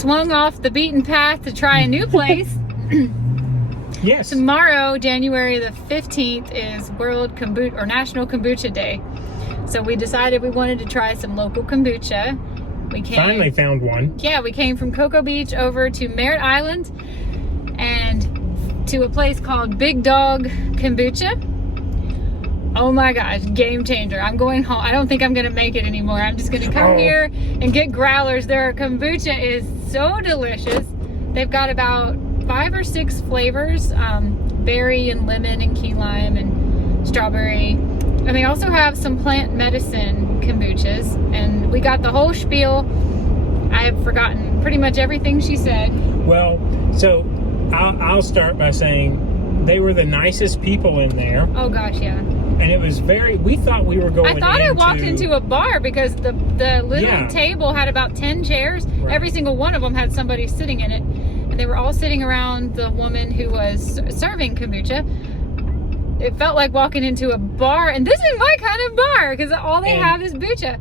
swung off the beaten path to try a new place. Yes. Tomorrow, January the 15th, is World Kombucha or National Kombucha Day. So we decided we wanted to try some local kombucha. We finally found one. Yeah, we came from Cocoa Beach over to Merritt Island and to a place called Big Dog Kombucha. Oh my gosh, game changer. I'm going home. I don't think I'm gonna make it anymore. I'm just gonna come here and get growlers. Their kombucha is so delicious. They've got about 5 or 6 flavors, berry and lemon and key lime and strawberry. And they also have some plant medicine kombuchas. And we got the whole spiel. I have forgotten pretty much everything she said. Well, so I'll start by saying they were the nicest people in there. Oh gosh, yeah. And it was we thought we were going I walked into a bar because the little table had about 10 chairs. Right. Every single one of them had somebody sitting in it. And they were all sitting around the woman who was serving kombucha. It felt like walking into a bar, and this is my kind of bar because all they have is kombucha.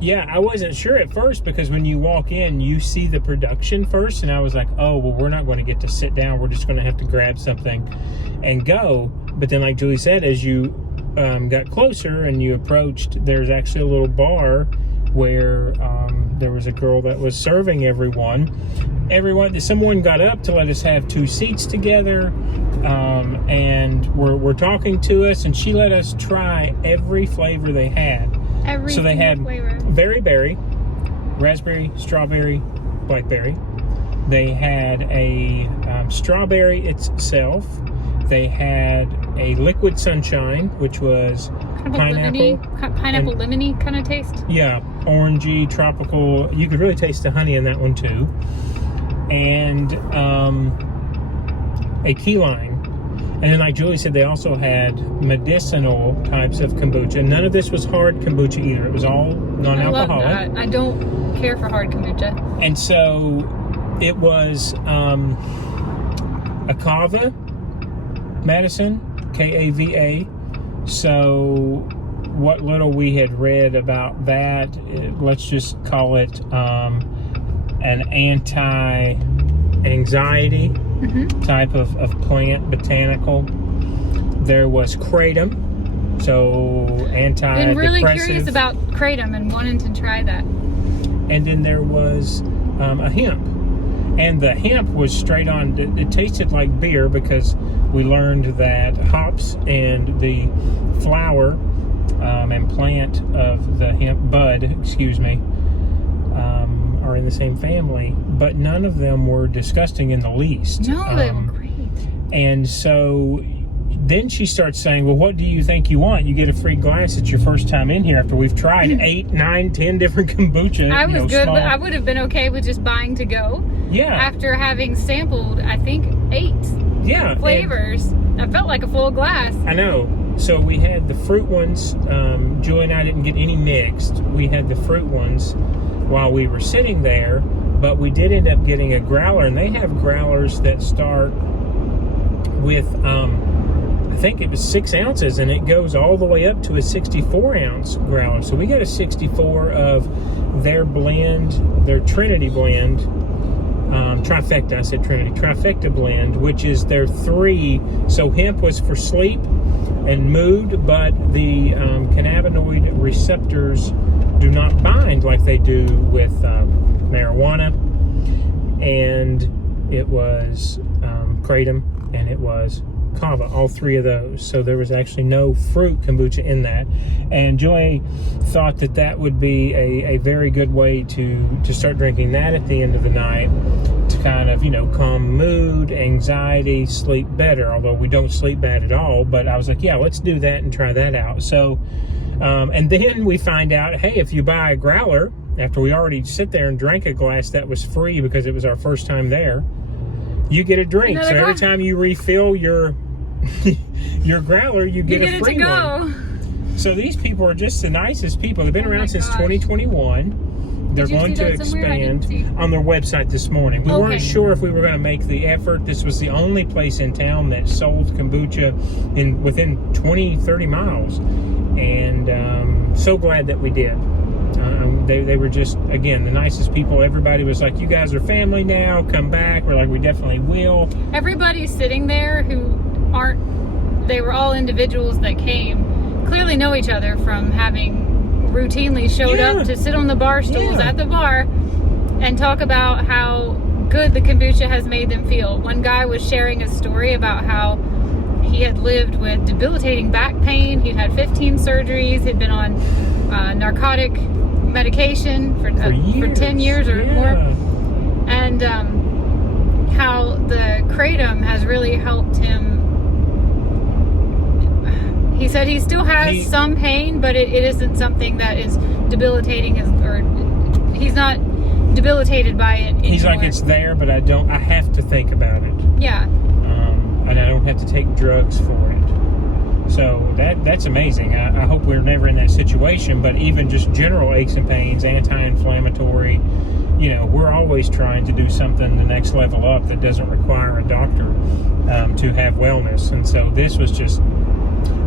Yeah, I wasn't sure at first because when you walk in, you see the production first, and I was like, oh, well, we're not going to get to sit down. We're just going to have to grab something and go. But then, like Julie said, as you got closer and you approached, there's actually a little bar where there was a girl that was serving everyone. Someone got up to let us have 2 seats together, and were talking to us, and she let us try every flavor they had. So they had flavor. berry, raspberry, strawberry, blackberry. They had a strawberry itself. They had a liquid sunshine, which was pineapple. Pineapple lemony kind of taste. Yeah, orangey, tropical. You could really taste the honey in that one too. And a key lime. And then, like Julie said, they also had medicinal types of kombucha. None of this was hard kombucha either. It was all non-alcoholic. I love that. I don't care for hard kombucha. And so it was a kava medicine, K-A-V-A. So what little we had read about that, let's just call it an anti-anxiety type of plant, botanical. There was kratom, so antidepressive. Been really curious about kratom and wanting to try that. And then there was a hemp. And the hemp was straight on. It tasted like beer because we learned that hops and the flower and plant of the hemp bud, are in the same family, but none of them were disgusting in the least. No, they were great. And so then she starts saying, well, what do you think you want? You get a free glass. It's your first time in here after we've tried 8, 9, 10 different kombucha. I was good, but I would have been okay with just buying to go. Yeah. After having sampled, I think, 8 flavors. I felt like a full glass. I know. So we had the fruit ones. Julie and I didn't get any mixed. We had the fruit ones while we were sitting there, but we did end up getting a growler, and they have growlers that start with I think it was 6 ounces, and it goes all the way up to a 64 ounce growler. So we got a 64 of their blend, their Trinity blend, trifecta, I said Trinity, trifecta blend, which is their 3. So hemp was for sleep and mood, but the cannabinoid receptors do not bind like they do with marijuana. And it was kratom, and it was kava, all 3 of those. So there was actually no fruit kombucha in that. And Joy thought that would be a very good way to start drinking that at the end of the night to kind of, calm mood, anxiety, sleep better. Although we don't sleep bad at all. But I was like, yeah, let's do that and try that out. So, and then we find out, hey, if you buy a growler, after we already sit there and drank a glass that was free because it was our first time there, you get a drink. So every time you refill your growler, you get a free one. So these people are just the nicest people. They've been around since 2021. They're going to expand on their website this morning. We weren't sure if we were going to make the effort. This was the only place in town that sold kombucha within 20, 30 miles. And so glad that we did. They were just, again, the nicest people. Everybody was like, you guys are family now, come back. We're like, we definitely will. Everybody sitting there who they were all individuals that came, clearly know each other from having routinely showed up to sit on the bar stools at the bar and talk about how good the kombucha has made them feel. One guy was sharing a story about how he had lived with debilitating back pain. He'd had 15 surgeries. He'd been on narcotic medication for 10 years or more. And how the kratom has really helped him. He said he still has some pain, but it isn't something that is debilitating, or he's not debilitated by it anymore. He's like, it's there, but I have to think about it. Yeah. And I don't have to take drugs for it. So that's amazing. I hope we're never in that situation, but even just general aches and pains, anti-inflammatory, we're always trying to do something the next level up that doesn't require a doctor to have wellness. And so this was just,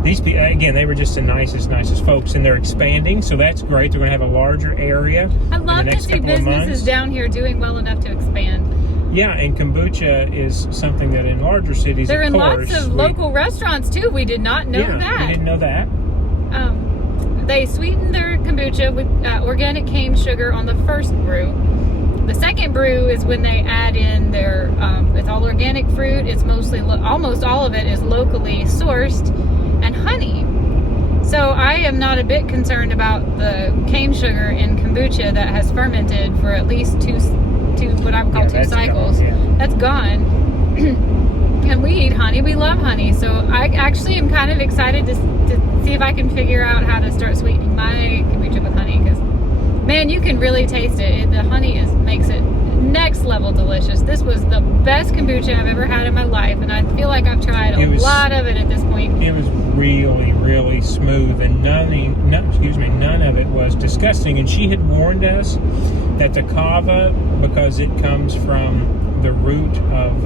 these people, again, they were just the nicest folks, and they're expanding, so that's great. They're going to have a larger area. I love to see businesses down here doing well enough to expand. Yeah, and kombucha is something that in larger cities, they're in lots of local restaurants too. We did not know that. We didn't know that. They sweeten their kombucha with organic cane sugar on the first brew. The second brew is when they add in their, it's all organic fruit. It's mostly, almost all of it is locally sourced, and honey. So I am not a bit concerned about the cane sugar in kombucha that has fermented for at least two what I would call 2 cycles. That's gone. And we eat honey. We love honey. So I actually am kind of excited to see if I can figure out how to start sweetening my kombucha with honey, because man, you can really taste it. The honey makes it next level delicious. This was the best kombucha I've ever had in my life, and I feel like I've tried a lot of it at this point. It was really, really smooth, and none of it was disgusting. And she had warned us that the kava, because it comes from the root of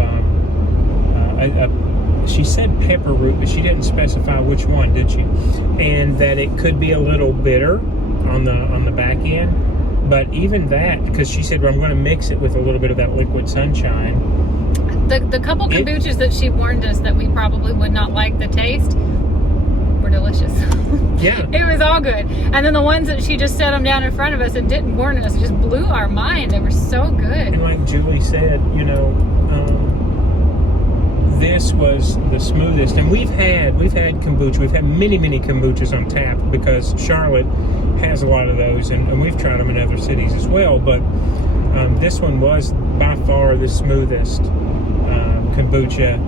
she said pepper root, but she didn't specify which one, did she? And that it could be a little bitter on the back end. But even that, because she said, well, I'm going to mix it with a little bit of that liquid sunshine. The couple kombuchas that she warned us that we probably would not like the taste were delicious. Yeah. It was all good. And then the ones that she just set them down in front of us and didn't warn us, it just blew our mind. They were so good. And like Julie said, this was the smoothest. And we've had kombucha. We've had many kombuchas on tap, because Charlotte has a lot of those, and we've tried them in other cities as well. But this one was by far the smoothest kombucha,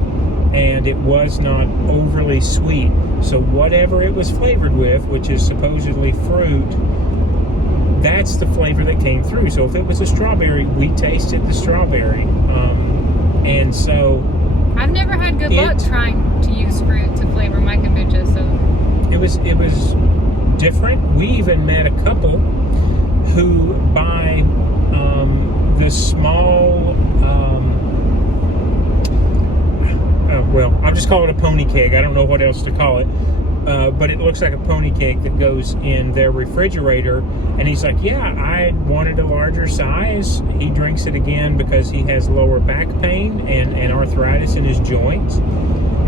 and it was not overly sweet. So whatever it was flavored with, which is supposedly fruit, that's the flavor that came through. So if it was a strawberry, we tasted the strawberry. And so I've never had good luck trying to use fruit to flavor my kombucha, so it was different. We even met a couple who buy the small well, I'll just call it a pony keg. I don't know what else to call it. But it looks like a pony keg that goes in their refrigerator. And he's like, yeah, I wanted a larger size. He drinks it again because he has lower back pain and arthritis in his joints.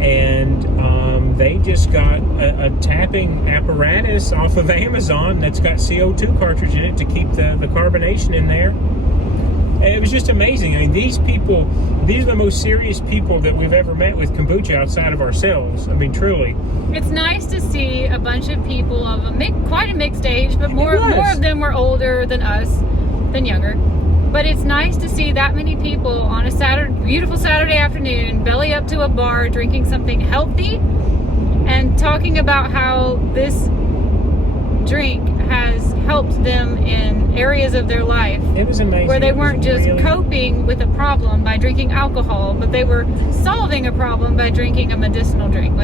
And they just got a tapping apparatus off of Amazon that's got CO2 cartridge in it to keep the carbonation in there. It was just amazing. I mean, these are the most serious people that we've ever met with kombucha outside of ourselves. I mean, truly. It's nice to see a bunch of people of quite a mixed age, but more of them were older than us, than younger. But it's nice to see that many people on a beautiful Saturday afternoon, belly up to a bar, drinking something healthy, and talking about how this drink has helped them in areas of their life. It was amazing. Where they weren't just coping with a problem by drinking alcohol, but they were solving a problem by drinking a medicinal drink.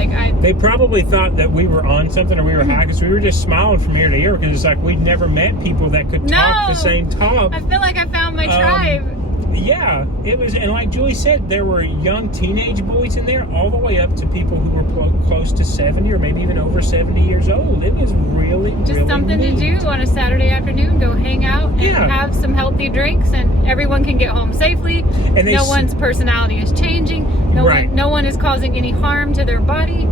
They probably thought that we were on something or we were high, because we were just smiling from ear to ear, because it's like we'd never met people that could talk the same talk. I feel like I found my tribe. Yeah, it was, and like Julie said, there were young teenage boys in there, all the way up to people who were close to 70 or maybe even over 70 years old. It was really, just something neat to do on a Saturday afternoon. Go hang out and have some healthy drinks, and everyone can get home safely. And no one's personality is changing. No one is causing any harm to their body.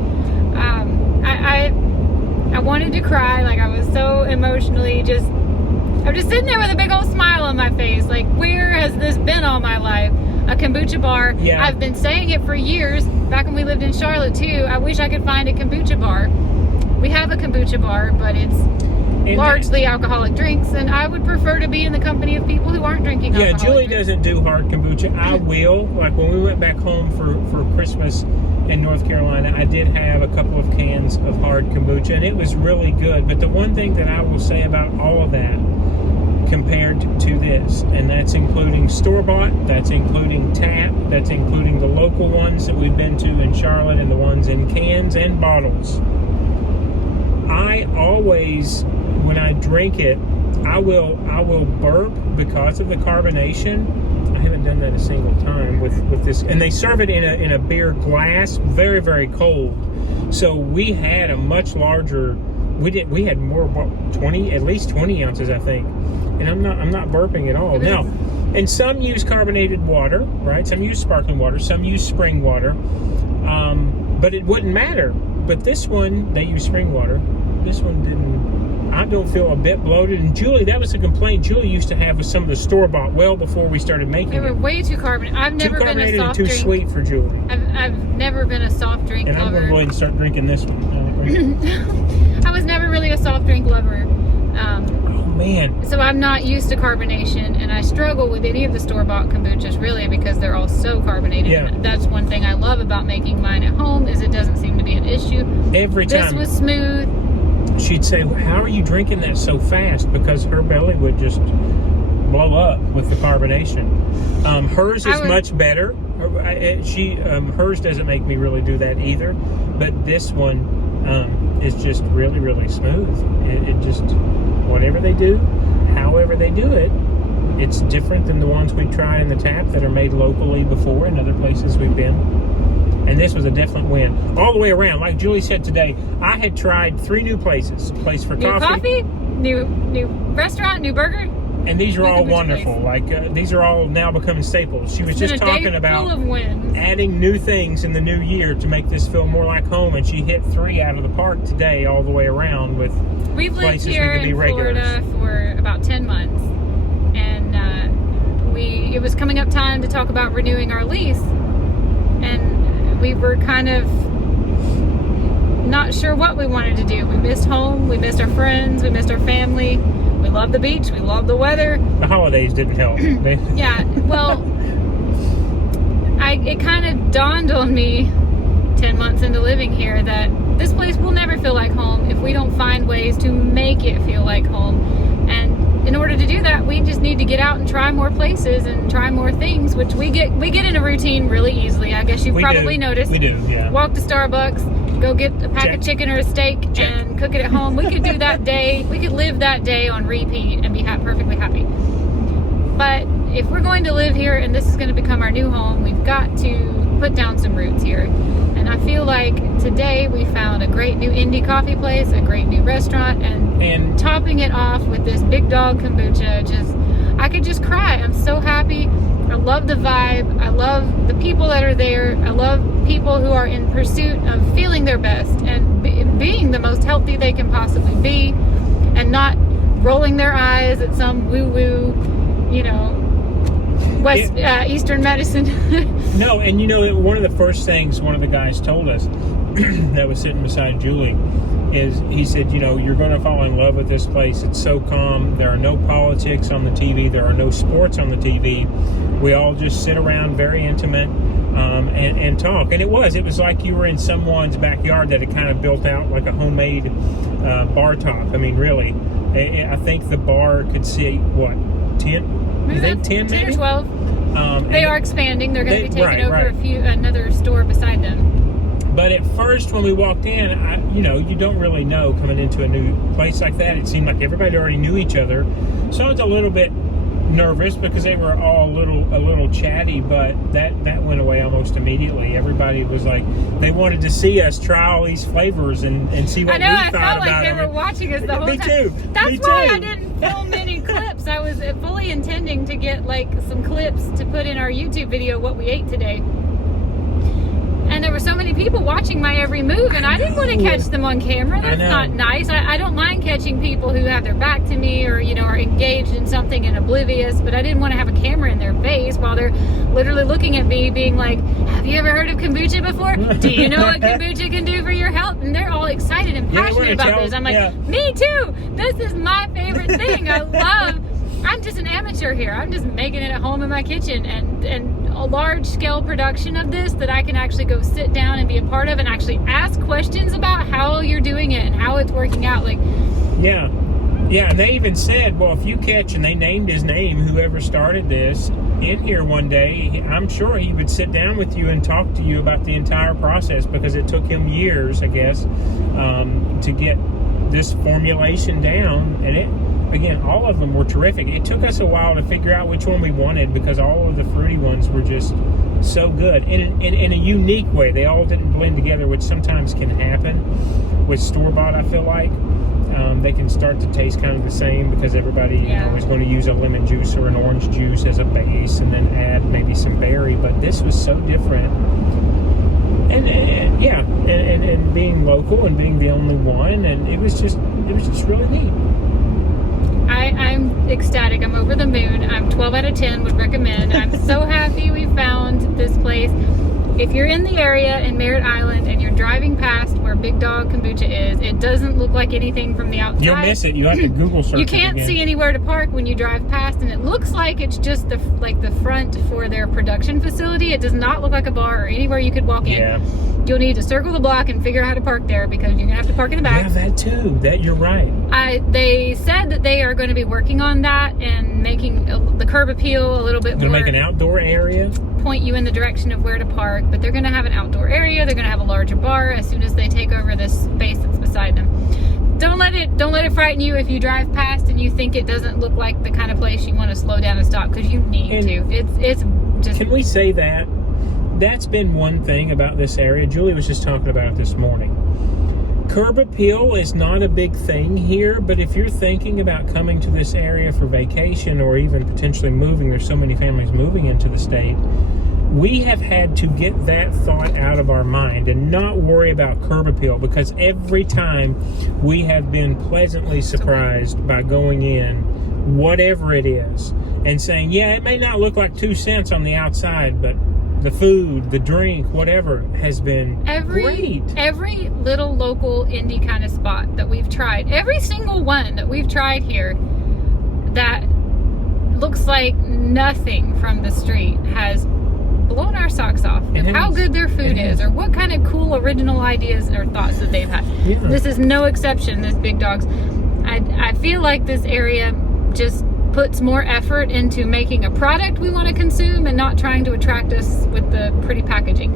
I wanted to cry. Like, I was so emotionally I'm just sitting there with a big old smile on my face. Like, where has this been all my life? A kombucha bar. Yeah. I've been saying it for years. Back when we lived in Charlotte too, I wish I could find a kombucha bar. We have a kombucha bar, but it's largely alcoholic drinks, and I would prefer to be in the company of people who aren't drinking alcoholic Julie drinks. Doesn't do hard kombucha. I will. Like, when we went back home for Christmas in North Carolina, I did have a couple of cans of hard kombucha, and it was really good. But the one thing that I will say about all of that compared to this, and that's including store-bought, that's including tap, that's including the local ones that we've been to in Charlotte, and the ones in cans and bottles. I always, when I drink it, I will burp because of the carbonation. I haven't done that a single time with this, and they serve it in a beer glass, very, very cold. So we had a much larger. We had more, at least 20 ounces, I think. And I'm not burping at all. Now, and some use carbonated water, right? Some use sparkling water, some use spring water. But it wouldn't matter. But this one, they use spring water. This one didn't. I don't feel a bit bloated. And Julie, that was a complaint Julie used to have with some of the store-bought well before we started making it. They were way too carbonated. I've never been a soft drink. Too sweet for Julie. I've never been a soft drink lover. And I'm going to go ahead and start drinking this one. I was never really a soft drink lover. Oh, man. So I'm not used to carbonation, and I struggle with any of the store-bought kombuchas, really, because they're all so carbonated. Yeah. That's one thing I love about making mine at home, is it doesn't seem to be an issue. Every time. This was smooth. She'd say, well, how are you drinking that so fast? Because her belly would just blow up with the carbonation. Hers is much better. Hers doesn't make me really do that either. But this one is just really, really smooth. It just, whatever they do, however they do it, it's different than the ones we tried in the tap that are made locally before in other places we've been. And this was a definite win. All the way around. Like Julie said today, I had tried 3 new places. A place for coffee. New restaurant, new burger. And these are all wonderful. Like, these are all now becoming staples. She was just talking about adding new things in the new year to make this feel more like home. And she hit 3 out of the park today all the way around with We've lived places here we could be in regulars. Florida for about 10 months. And it was coming up time to talk about renewing our lease. And we were kind of not sure what we wanted to do. We missed home, we missed our friends, we missed our family. We love the beach, we love the weather. The holidays didn't help. Yeah, well, it kind of dawned on me 10 months into living here that this place will never feel like home if we don't find ways to make it feel like home. And in order to do that, we just need to get out and try more places and try more things, which we get in a routine really easily. I guess you've probably noticed. We do, yeah. Walk to Starbucks, go get a pack of chicken or a steak and cook it at home. We could do that day. We could live that day on repeat and be perfectly happy. But if we're going to live here and this is going to become our new home, we've got to put down some roots here. And I feel like today we found a great new indie coffee place, a great new restaurant, and topping it off with this Big Dog Kombucha, I could just cry. I'm so happy. I love the vibe. I love the people that are there. I love people who are in pursuit of feeling their best and being the most healthy they can possibly be, and not rolling their eyes at some woo-woo, Eastern medicine. No, and one of the first things one of the guys told us that was sitting beside Julie is he said, you're going to fall in love with this place. It's so calm. There are no politics on the TV. There are no sports on the TV. We all just sit around, very intimate, and talk. And it was like you were in someone's backyard that had kind of built out like a homemade bar top. I mean, really. I think the bar could see, 10? You think 10 maybe? 10 or 12. They are expanding. They're going to be taking over another store beside them. But at first, when we walked in, you don't really know coming into a new place like that. It seemed like everybody already knew each other. So I was a little bit nervous because they were all a little chatty, but that went away almost immediately. Everybody was like, they wanted to see us try all these flavors and see what we thought about it. I felt like they were watching us the whole time. Me too. That's why I didn't film many clips. I was fully intending to get like some clips to put in our YouTube video what we ate today. And there were so many people watching my every move, and I didn't want to catch them on camera. That's not nice. I don't mind catching people who have their back to me or, you know, are engaged in something and oblivious, but I didn't want to have a camera in their face while they're literally looking at me being like, have you ever heard of kombucha before? Do you know what kombucha can do for your health? And they're all excited and passionate about this. I'm like, me too. This is my favorite thing. I'm just an amateur here. I'm just making it at home in my kitchen, and a large scale production of this that I can actually go sit down and be a part of and actually ask questions about how you're doing it and how it's working out. Like, yeah, and they even said, well, if you catch, and they named his name, whoever started this, in here one day, I'm sure he would sit down with you and talk to you about the entire process, because it took him years, I guess, to get this formulation down. And it, again, all of them were terrific. It took us a while to figure out which one we wanted, because all of the fruity ones were just so good in a unique way. They all didn't blend together, which sometimes can happen with store-bought. I feel like they can start to taste kind of the same, because everybody is going to use a lemon juice or an orange juice as a base and then add maybe some berry. But this was so different, and being local and being the only one, and it was just really neat. I'm ecstatic. I'm over the moon. I'm 12 out of 10 would recommend. I'm so happy we found this place. If you're in the area in Merritt Island and you're driving past where Big Dog Kombucha is, it doesn't look like anything from the outside. You'll miss it. You have to Google search it. You can't see anywhere to park when you drive past, and it looks like it's just the front for their production facility. It does not look like a bar or anywhere you could walk in. Yeah. You'll need to circle the block and figure out how to park there, because you're gonna have to park in the back. Yeah, that too. That you're right. They said that they are going to be working on that and making the curb appeal a little bit more. They'll make an outdoor area. Point you in the direction of where to park, but they're going to have an outdoor area. They're going to have a larger bar as soon as they take over this space that's beside them. Don't let it frighten you if you drive past and you think it doesn't look like the kind of place you want to slow down and stop, because you need to. It's just. Can we say that? That's been one thing about this area. Julie was just talking about it this morning. Curb appeal is not a big thing here, but if you're thinking about coming to this area for vacation or even potentially moving, there's so many families moving into the state, we have had to get that thought out of our mind and not worry about curb appeal, because every time we have been pleasantly surprised by going in, whatever it is, and saying, yeah, it may not look like 2 cents on the outside, but the food, the drink, whatever, has been great. Every little local indie kind of spot that we've tried, every single one that we've tried here that looks like nothing from the street, has blown our socks off of how good their food is, or what kind of cool original ideas or thoughts that they've had. Yeah. This is no exception, this Big Dogs. I feel like this area just puts more effort into making a product we want to consume and not trying to attract us with the pretty packaging.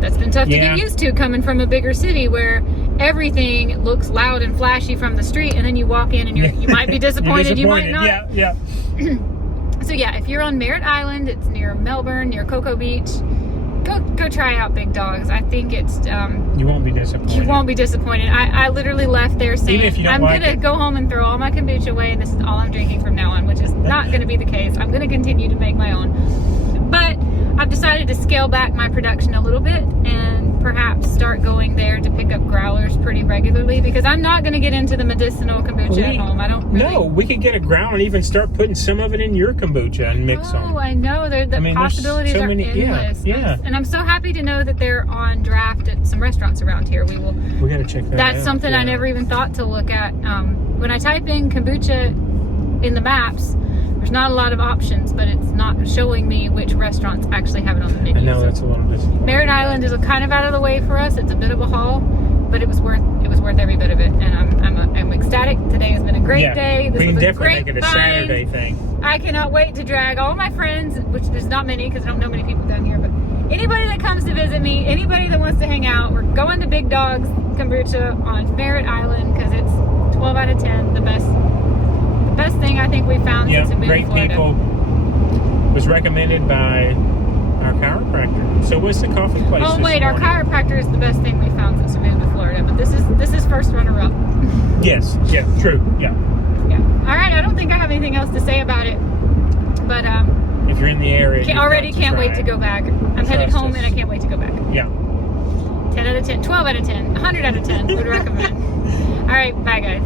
That's been tough to get used to, coming from a bigger city where everything looks loud and flashy from the street, and then you walk in and you might be disappointed, you might not. Yeah. So yeah, if you're on Merritt Island, it's near Melbourne, near Cocoa Beach, go try out Big Dogs. I think it's you won't be disappointed. You won't be disappointed. I literally left there saying, I'm gonna go home and throw all my kombucha away, and this is all I'm drinking from now on, which is not gonna be the case. I'm gonna continue to make my own, but I've decided to scale back my production a little bit and perhaps start going there to pick up growlers pretty regularly, because I'm not going to get into the medicinal kombucha at home. I don't really... No, we could get a growler and even start putting some of it in your kombucha and mix them. Oh, I know. Possibilities are endless. Yeah. And I'm so happy to know that they're on draft at some restaurants around here. We got to check that out. That's something I never even thought to look at. When I type in kombucha in the maps, there's not a lot of options, but it's not showing me which restaurants actually have it on the menu. I know, that's a little disappointing. Merritt Island is kind of out of the way for us. It's a bit of a haul, but it was worth every bit of it, and I'm ecstatic. Today has been a great day. This was a great make it a Saturday thing. I cannot wait to drag all my friends, which there's not many because I don't know many people down here, but anybody that comes to visit me, anybody that wants to hang out, we're going to Big Dog's Kombucha on Merritt Island, because it's 12 out of 10, the best thing I think we found since we moved to Florida. Great people, was recommended by our chiropractor. So what's the coffee place? Oh this wait, our morning? chiropractor is the best thing we found since we moved to Florida. But this is first runner up. Yes. Yeah. True. Yeah. Yeah. All right. I don't think I have anything else to say about it. But If you're in the area, can't wait to go back. I'm headed Trust home us. and I can't wait to go back. Yeah. 10 out of 10, 12 out of 10, 100 out of 10 would recommend. All right. Bye guys.